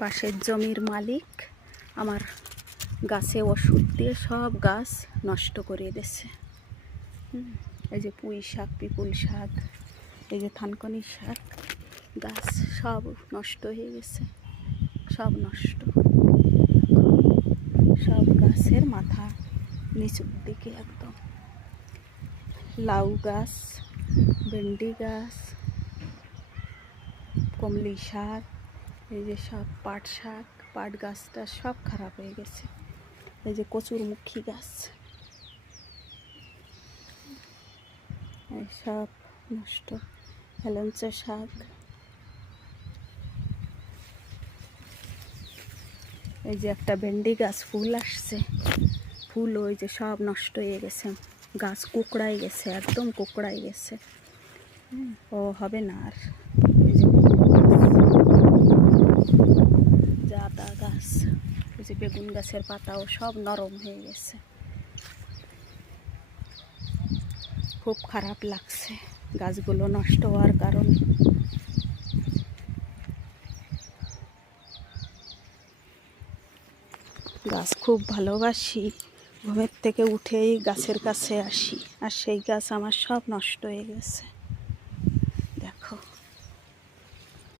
পাশের জমির মালিক আমার গাছে ওষুধ দিয়ে সব গাছ নষ্ট করে দিয়েছে। এই যে পুঁই শাক, পিপুল শাক, এই যে থানকুনি শাক, গাছ সব নষ্ট হয়ে গেছে, সব নষ্ট। সব গাছের মাথা নিচুর দিকে একদম। লাউ গাছ, ভেন্ডি গাছ, কমলি শাক, এই যে সব পাট শাক, পাট গাছটা সব খারাপ হয়ে গেছে। এই যে কচুরমুখী গাছ, এই সব নষ্ট। হেলেঞ্চ শাক, এই যে একটা ভেন্ডি গাছ ফুল আসছে, ফুল ওই যে সব নষ্ট হয়ে গেছে, গাছ কুকড়াই গেছে, একদম কুকড়াই গেছে। ও হবে না আর। এই যে জাদা গাছ, এই যে বেগুন গাছের পাতাও সব নরম হয়ে গেছে। খুব খারাপ লাগছে গাছগুলো নষ্ট হওয়ার কারণে। গাছ খুব ভালোবাসি, ঘুমের থেকে উঠেই গাছের কাছে আসি, আর সেই গাছ আমার সব নষ্ট হয়ে গেছে।